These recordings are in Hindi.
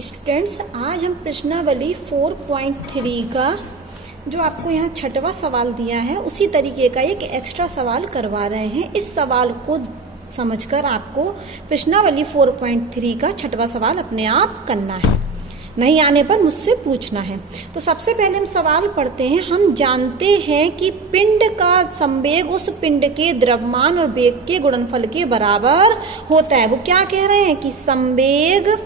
स्टूडेंट्स, आज हम प्रश्नावली 4.3 का जो आपको यहाँ छठवां सवाल दिया है उसी तरीके का एक एक्स्ट्रा सवाल करवा रहे हैं। इस सवाल को समझकर आपको प्रश्नावली 4.3 का छठवां सवाल अपने आप करना है, नहीं आने पर मुझसे पूछना है। तो सबसे पहले हम सवाल पढ़ते हैं। हम जानते हैं कि पिंड का संवेग उस पिंड के द्रव्यमान और वेग के गुणनफल के बराबर होता है। वो क्या कह रहे हैं कि संवेग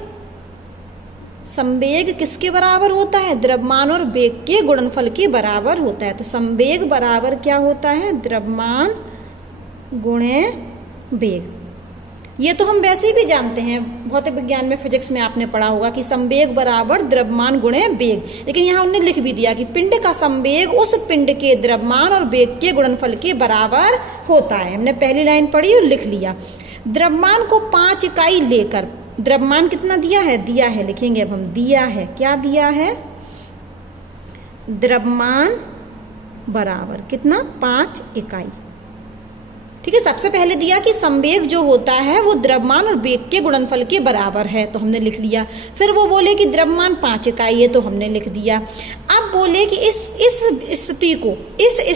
किसके बराबर होता है? द्रव्यमान और वेग के गुणनफल के बराबर होता है। तो संवेग बराबर क्या होता है? द्रव्यमान गुणे वेग। ये तो हम वैसे भी जानते हैं, भौतिक विज्ञान में, फिजिक्स में आपने पढ़ा होगा कि संवेग बराबर द्रव्यमान गुणे वेग। लेकिन यहाँ उन्होंने लिख भी दिया कि पिंड का संवेग उस पिंड के द्रव्यमान और वेग के गुणनफल के बराबर होता है। हमने पहली लाइन पढ़ी और लिख लिया। द्रव्यमान को 5 इकाई लेकर, द्रव्यमान कितना दिया है? दिया है, लिखेंगे अब हम। दिया है, क्या दिया है? द्रव्यमान बराबर कितना? 5 इकाई। ठीक है। सबसे पहले दिया कि संवेग जो होता है वो द्रव्यमान और वेग के गुणनफल के बराबर है, तो हमने लिख लिया। फिर वो बोले कि द्रव्यमान 5 इकाई है, तो हमने लिख दिया। अब बोले कि इस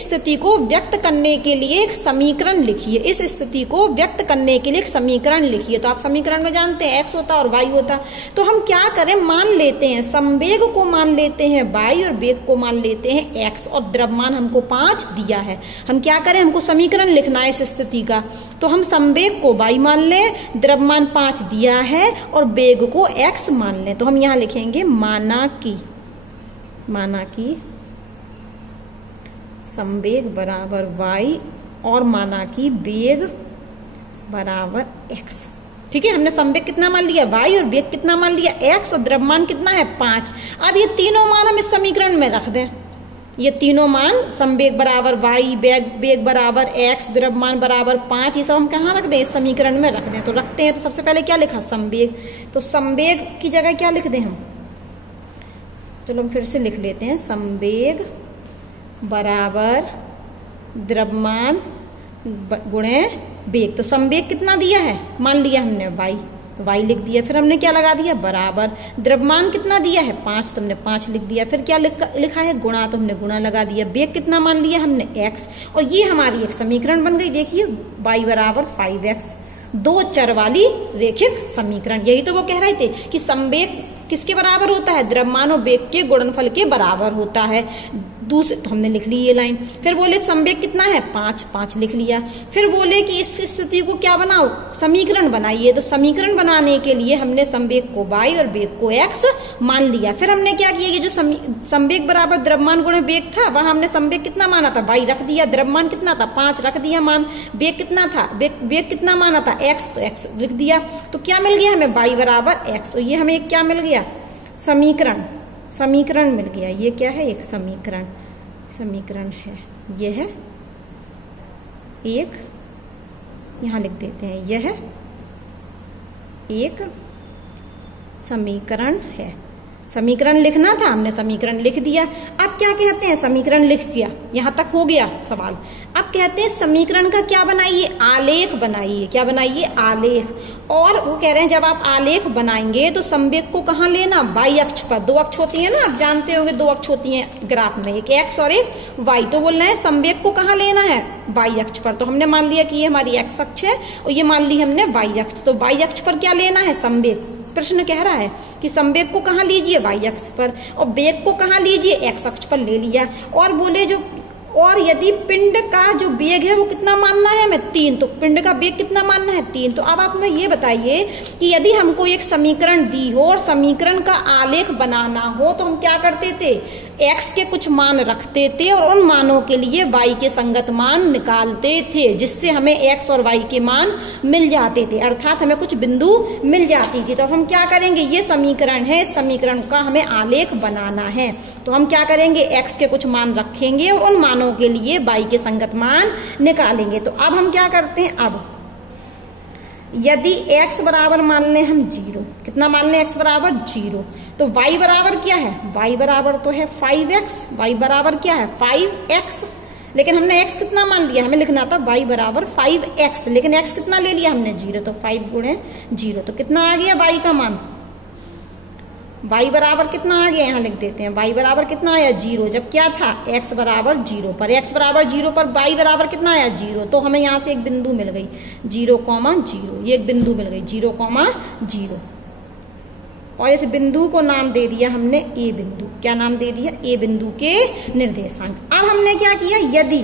स्थिति को व्यक्त करने के लिए एक समीकरण लिखिए। इस स्थिति को व्यक्त करने के लिए एक समीकरण लिखिए। तो आप समीकरण में जानते हैं x होता और y होता। तो हम क्या करें? मान लेते हैं संवेग को, मान लेते हैं y और वेग को मान लेते हैं x, और द्रव्यमान हमको 5 दिया है। हम क्या करें? हमको समीकरण लिखना है इस स्थिति का। तो हम संवेग को y मान लें, द्रव्यमान 5 दिया है और वेग को x मान लें। तो हम यहां लिखेंगे माना कि संवेग बराबर y और माना कि वेग बराबर x। ठीक है। हमने संवेग कितना मान लिया? y, और वेग कितना मान लिया? x, और द्रव्यमान कितना है? 5। अब ये तीनों मान हम इस समीकरण में रख दें। ये तीनों मान, संवेग बराबर y, वेग बराबर x, द्रव्यमान बराबर 5, ये सब हम कहाँ रख दें? इस समीकरण में रख दें। तो रखते हैं। तो सबसे पहले क्या लिखा? संवेग। तो संवेग की जगह क्या लिख दें हम? चलो हम फिर से लिख लेते हैं। संवेग बराबर द्रव्यमान गुणे वेग। तो संवेग कितना दिया है? मान लिया हमने y, तो y लिख दिया। फिर हमने क्या लगा दिया? बराबर। द्रव्यमान कितना दिया है? 5, तो हमने 5 लिख दिया। फिर क्या लिखा है? गुणा, तो हमने गुणा लगा दिया। वेग कितना मान लिया हमने? x, और ये हमारी एक समीकरण बन गई। देखिए y बराबर 5x, 2 चर वाली रेखिक समीकरण। यही तो वो कह रहे थे कि संवेग किसके बराबर होता है? द्रव्यमान और वेग के गुणनफल के बराबर होता है। दूसरे, तो हमने लिख ली ये लाइन। फिर बोले संवेग कितना है? 5 लिख लिया। फिर बोले कि इस स्थिति को क्या बनाओ? समीकरण बनाइए। तो समीकरण बनाने के लिए हमने संवेग को y और वेग को x मान लिया। फिर हमने क्या किया? ये जो संवेग बराबर द्रव्यमान गुणे वेग था, वहां हमने संवेग कितना माना था? y रख दिया। द्रव्यमान कितना था? 5 रख दिया मान। वेग कितना था? वेग कितना माना था? x, तो x लिख दिया। तो क्या मिल गया हमें? y बराबर x। तो ये हमें क्या मिल गया? समीकरण मिल गया। ये क्या है? एक समीकरण है। यह है एक, यहां लिख देते हैं, यह एक समीकरण है। समीकरण लिखना था, हमने समीकरण लिख दिया। अब क्या कहते हैं? समीकरण लिख गया, यहां तक हो गया सवाल। अब कहते हैं समीकरण का क्या बनाइए? आलेख बनाइए। क्या बनाइए? आलेख। और वो कह रहे हैं जब आप आलेख बनाएंगे तो संवेग को कहाँ लेना? y अक्ष पर। 2 अक्ष होती है ना, आप जानते होंगे 2 अक्ष होती हैं ग्राफ में, एक x और एक y। तो बोलना है संवेग को कहाँ लेना है? y अक्ष पर। तो हमने मान लिया कि ये हमारी x अक्ष है और ये मान ली हमने y अक्ष। तो y अक्ष पर क्या लेना है? संवेग। प्रश्न कह रहा है कि संवेग को कहाँ लीजिए? y अक्ष पर, और वेग को कहाँ लीजिए? x अक्ष पर ले लिया। और बोले और यदि पिंड का जो वेग है वो कितना मानना है हमें? 3। तो पिंड का वेग कितना मानना है? 3। तो अब आप हमें ये बताइए कि यदि हमको एक समीकरण दी हो और समीकरण का आलेख बनाना हो तो हम क्या करते थे? x के कुछ मान रखते थे और उन मानों के लिए y के संगत मान निकालते थे, जिससे हमें x और y के मान मिल जाते थे, अर्थात हमें कुछ बिंदु मिल जाती थी। तो हम क्या करेंगे? ये समीकरण है, समीकरण का हमें आलेख बनाना है। तो हम क्या करेंगे? x के कुछ मान रखेंगे और उन मानों के लिए y के संगत मान निकालेंगे। तो अब हम क्या करते हैं? अब यदि x बराबर मान लें हम 0, कितना मान लें? x बराबर 0, तो y बराबर क्या है? y बराबर तो है 5x। y बराबर क्या है? 5x। लेकिन हमने x कितना मान लिया? हमें लिखना था y बराबर 5x, लेकिन x कितना ले लिया हमने? 0। तो 5 गुणे 0, तो कितना आ गया y का मान? y बराबर कितना आ गया, यहाँ लिख देते हैं y बराबर कितना आया 0, जब क्या था x बराबर 0 पर, x बराबर 0 पर y बराबर कितना आया 0, तो हमें यहाँ से एक बिंदु मिल गई 0,0, ये एक बिंदु मिल गई 0,0 और इस बिंदु को नाम दे दिया हमने a बिंदु। क्या नाम दे दिया, a बिंदु के निर्देशांक। अब हमने क्या किया, यदि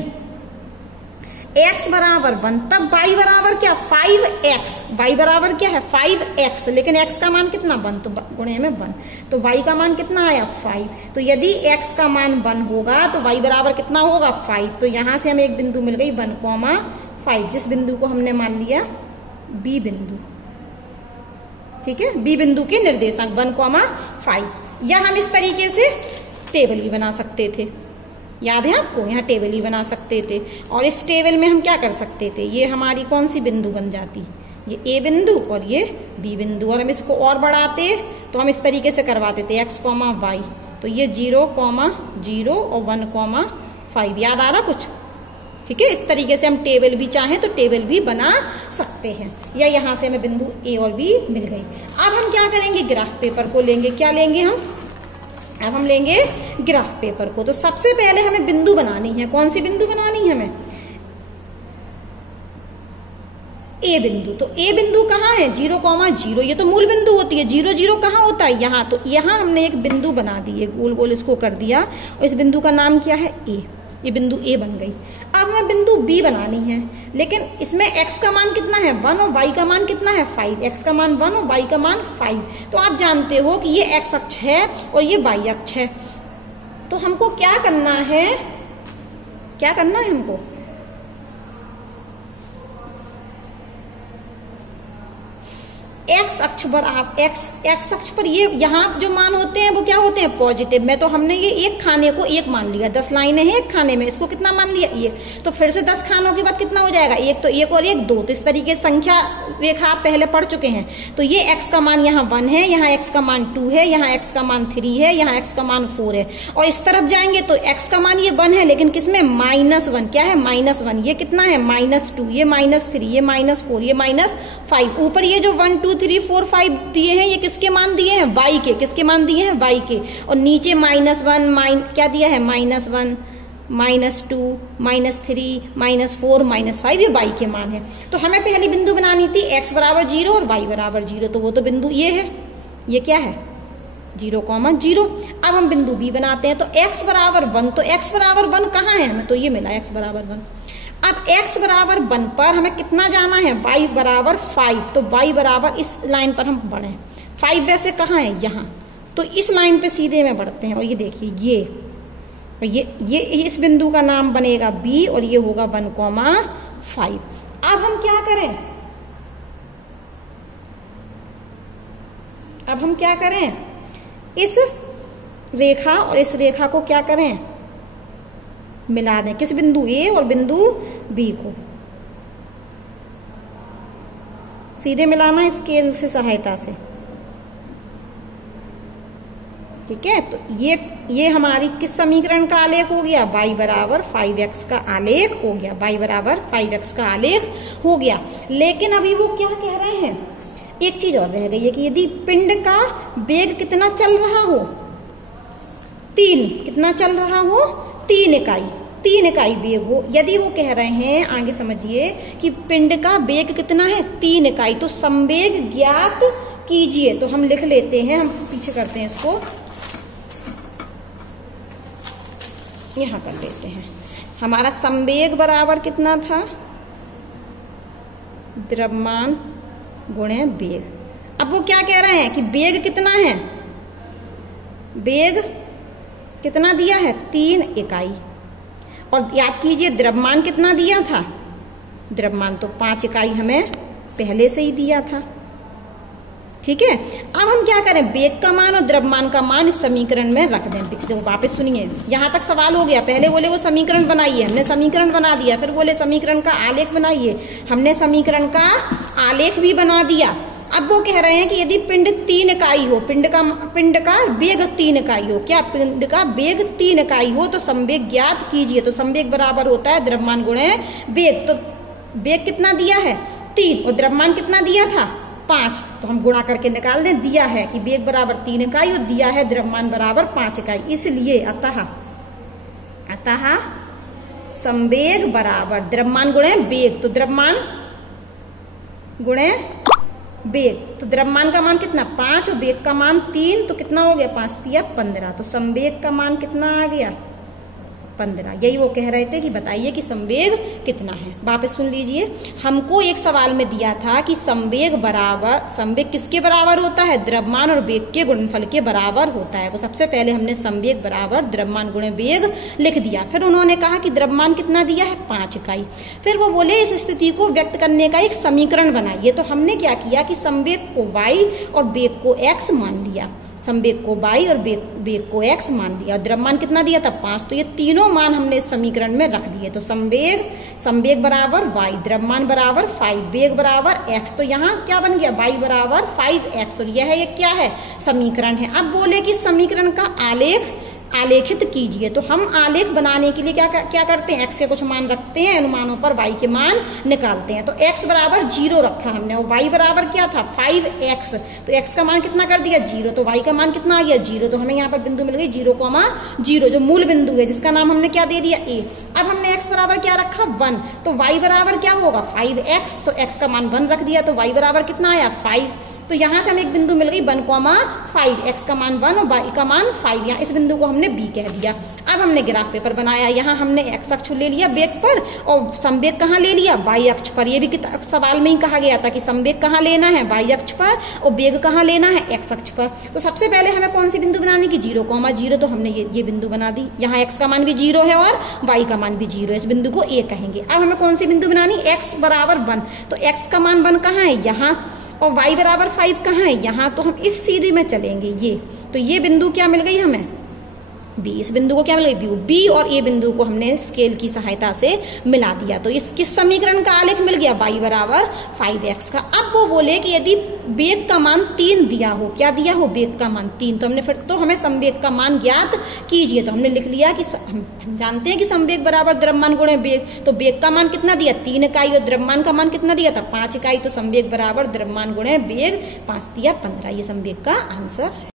x बराबर 1 तब y बराबर क्या 5x, y बराबर क्या है 5x, लेकिन x का मान कितना 1, तो गुणे में 1, तो y का मान कितना आया 5, तो यदि x का मान 1 होगा तो y बराबर कितना होगा 5, तो यहां से हमें एक बिंदु मिल गई 1,5, जिस बिंदु को हमने मान लिया b बिंदु। ठीक है, b बिंदु के निर्देशांक 1,5, या हम इस तरीके से टेबल भी बना सकते थे, याद है आपको, यहाँ टेबल ही बना सकते थे। और इस टेबल में हम क्या कर सकते थे, ये हमारी कौन सी बिंदु बन जाती, ये a बिंदु और ये b बिंदु, और हम इसको और बढ़ाते तो हम इस तरीके से करवाते थे x, y, तो ये 0,0 और 1,5, याद आ रहा कुछ। ठीक है, इस तरीके से हम टेबल भी चाहें तो टेबल भी बना सकते हैं, या यहाँ से हमें बिंदु a और b मिल गई। अब हम क्या करेंगे, ग्राफ पेपर को लेंगे, क्या लेंगे हम, अब हम लेंगे ग्राफ पेपर को। तो सबसे पहले हमें बिंदु बनानी है, कौन सी बिंदु बनानी है हमें, ए बिंदु। तो ए बिंदु कहाँ है 0,0, ये तो मूल बिंदु होती है, 0, 0 कहाँ होता है यहाँ, तो यहाँ हमने एक बिंदु बना दी है, गोल गोल इसको कर दिया और इस बिंदु का नाम क्या है ए, ये बिंदु ए बन गई। अब हमें बिंदु बी बनानी है, लेकिन इसमें x का मान कितना है 1 और y का मान कितना है 5, x का मान 1 और y का मान 5, तो आप जानते हो कि ये x अक्ष है और ये y अक्ष है। तो हमको क्या करना है, क्या करना है हमको, x अक्ष पर आप x अक्ष पर ये यहाँ जो मान होते हैं वो क्या होते हैं पॉजिटिव में, तो हमने ये एक खाने को एक मान लिया, 10 लाइनें हैं एक खाने में, इसको कितना मान लिया 1, तो फिर से 10 खानों के बाद कितना हो जाएगा 1, तो 1 और 1 2, तो इस तरीके संख्या रेखा आप पहले पढ़ चुके हैं। तो ये x का मान यहाँ 1 है, यहाँ x का मान 2 है, यहाँ x का मान 3 है, यहाँ x का मान 4 है, और इस तरफ जाएंगे तो x का मान ये 1 है, लेकिन किसमें -1, क्या है -1, ये कितना है -2, ये -3, ये -4, ये -5, ऊपर ये जो 1 2 3 4 5 दिए हैं ये किसके मान दिए हैं y के, किसके मान दिए हैं y के, और नीचे -1 क्या दिया है -1 -2 -3 -4 -5, ये y के मान है। तो हमें पहली बिंदु बनानी थी x बराबर 0 और y बराबर 0, तो वो तो बिंदु ये है, ये क्या है 0,0। अब हम बिंदु b बनाते हैं, तो x बराबर 1, तो x बराबर 1 कहाँ है हमें, तो ये मिला x बराबर 1। अब x बराबर 1 पर हमें कितना जाना है y बराबर 5, तो y बराबर इस लाइन पर हम बढ़े, 5 वैसे कहाँ है यहाँ, तो इस लाइन पे सीधे में बढ़ते हैं, और ये देखिए ये इस बिंदु का नाम बनेगा b और ये होगा 1,5। अब हम क्या करें, अब हम क्या करें, इस रेखा और इस रेखा को क्या करें मिला दें, किस बिंदु a और बिंदु b को सीधे मिलाना इस केंद्र से सहायता से। ठीक है, तो ये हमारी किस समीकरण का आलेख हो गया, y बराबर 5x का आलेख हो गया, y बराबर 5x का आलेख हो गया। लेकिन अभी वो क्या कह रहे हैं, एक चीज और रह गई है कि यदि पिंड का वेग कितना चल रहा हो 3, कितना चल रहा हो 3 इकाई वेग हो, यदि वो कह रहे हैं आगे समझिए कि पिंड का वेग कितना है 3 इकाई, तो संवेग ज्ञात कीजिए। तो हम लिख लेते हैं, हम पीछे करते हैं इसको, यहां कर लेते हैं, हमारा संवेग बराबर कितना था द्रव्यमान गुणे वेग। अब वो क्या कह रहे हैं कि वेग कितना है, वेग कितना दिया है 3 इकाई, और याद कीजिए द्रव्यमान कितना दिया था, द्रव्यमान तो 5 इकाई हमें पहले से ही दिया था। ठीक है, अब हम क्या करें, वेग का मान और द्रव्यमान का मान इस समीकरण में रख दें। देखो वापस सुनिए, यहां तक सवाल हो गया, पहले बोले वो समीकरण बनाइए, हमने समीकरण बना दिया, फिर बोले समीकरण का आलेख बनाइए, हमने समीकरण का आलेख भी बना दिया। अब वो कह रहे हैं कि यदि पिंड 3 इकाई हो, पिंड का वेग 3 इकाई हो, क्या पिंड का वेग 3 इकाई हो, तो संवेग ज्ञात कीजिए। तो संवेग बराबर होता है द्रव्यमान गुणे वेग, तो वेग कितना दिया है 3 और द्रव्यमान कितना दिया था 5, तो हम गुणा करके निकाल दें। दिया है कि वेग बराबर 3 इकाई और दिया है द्रव्यमान बराबर 5 इकाई, इसलिए अतः संवेग बराबर द्रव्यमान गुणे वेग, तो द्रव्यमान गुणे वेग, तो द्रव्यमान का मान कितना 5 और वेग का मान 3, तो कितना हो गया 5 तिया 15, तो संवेग का मान कितना आ गया 15। यही वो कह रहे थे कि बताइए कि संवेग कितना है। वापस सुन लीजिए, हमको एक सवाल में दिया था कि संवेग किसके बराबर होता है, द्रव्यमान और वेग के गुणनफल के बराबर होता है। वो सबसे पहले हमने संवेग बराबर द्रव्यमान गुणे वेग लिख दिया, फिर उन्होंने कहा कि द्रव्यमान कितना दिया है 5 इकाई, फिर वो बोले इस स्थिति को व्यक्त करने का एक समीकरण बनाइए। तो हमने क्या किया कि संवेग को y और वेग को x मान लिया, संवेग को y और वेग को x मान लिया, द्रव्यमान कितना दिया था 5, तो ये तीनों मान हमने इस समीकरण में रख दिए। तो संवेग बराबर y, द्रव्यमान बराबर 5, वेग बराबर x, तो यहाँ क्या बन गया y बराबर 5x, और यह एक क्या है समीकरण है। अब बोले कि समीकरण का आलेखित कीजिए, तो हम आलेख बनाने के लिए क्या करते हैं, x के कुछ मान रखते हैं, अनुमानों पर y के मान निकालते हैं। तो x बराबर 0 रखा हमने और y बराबर क्या था 5x, तो x का मान कितना कर दिया 0, तो y का मान कितना आ गया 0, तो हमें यहाँ पर बिंदु मिल गई 0,0, जो मूल बिंदु है जिसका नाम हमने क्या दे दिया a। अब हमने x बराबर क्या रखा 1, तो y बराबर क्या होगा 5x, तो x का मान 1 रख दिया, तो y बराबर कितना आया 5, तो यहां से हमें एक बिंदु मिल गई 1,5, x का मान 1 और y का मान 5, यहाँ इस बिंदु को हमने b कह दिया। अब हमने ग्राफ पेपर बनाया, यहाँ हमने x अक्ष ले लिया वेग पर और संवेग कहाँ ले लिया y अक्ष पर। ये भी सवाल में ही कहा गया था कि संवेग कहाँ लेना है y अक्ष पर और वेग कहाँ लेना है x अक्ष पर। तो सबसे पहले हमें कौन सी बिंदु बनानी की 0,0, तो हमने ये बिंदु बना दी, यहाँ x का मान भी 0 है और y का मान भी 0 है, इस बिंदु को a कहेंगे। अब हमें कौन सी बिंदु बनानी, x बराबर 1, तो x का मान 1 कहाँ है यहाँ, और y बराबर 5 कहाँ है यहाँ, तो हम इस सीधी में चलेंगे ये, तो ये बिंदु क्या मिल गई हमें B, इस बिंदु को क्या मिल गई B और A बिंदु को हमने स्केल की सहायता से मिला दिया। तो इस किस समीकरण का आलेख मिल गया y बराबर 5x का। अब वो बोले कि यदि वेग का मान 3 दिया हो, क्या दिया हो वेग का मान 3, तो हमने फिर तो हमें संवेग का मान ज्ञात कीजिए। तो हमने लिख लिया कि हम जानते हैं कि संवेग बराबर द्रव्यमान गुणे वेग, तो वेग का मान कितना दिया 3 इकाई और द्रव्यमान का मान कितना दिया था 5 इकाई, तो संवेग बराबर द्रव्यमान गुणे वेग 5 तिया 15, ये संवेग का आंसर है।